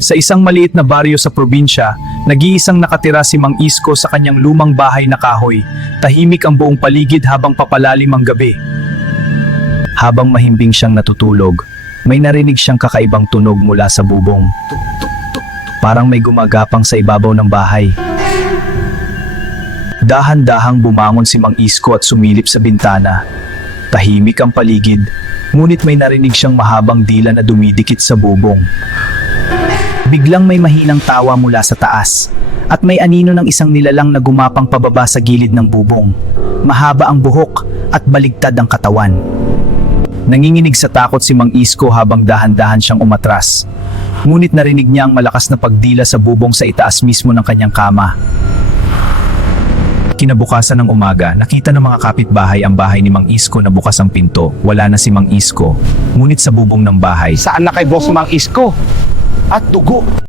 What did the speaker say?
Sa isang maliit na baryo sa probinsya, nag-iisang nakatira si Mang Isko sa kanyang lumang bahay na kahoy. Tahimik ang buong paligid habang papalalim ang gabi. Habang mahimbing siyang natutulog, may narinig siyang kakaibang tunog mula sa bubong. Parang may gumagapang sa ibabaw ng bahay. Dahan-dahang bumangon si Mang Isko at sumilip sa bintana. Tahimik ang paligid, ngunit may narinig siyang mahabang dila na dumidikit sa bubong. Biglang may mahinang tawa mula sa taas, at may anino ng isang nilalang na gumapang pababa sa gilid ng bubong. Mahaba ang buhok at baligtad ang katawan. Nanginginig sa takot si Mang Isko habang dahan-dahan siyang umatras. Ngunit narinig niya ang malakas na pagdila sa bubong sa itaas mismo ng kanyang kama. Kinabukasan ng umaga, nakita ng mga kapitbahay ang bahay ni Mang Isko na bukas ang pinto. Wala na si Mang Isko, ngunit sa bubong ng bahay, Saan na kay Boss Mang Isko? At dugo.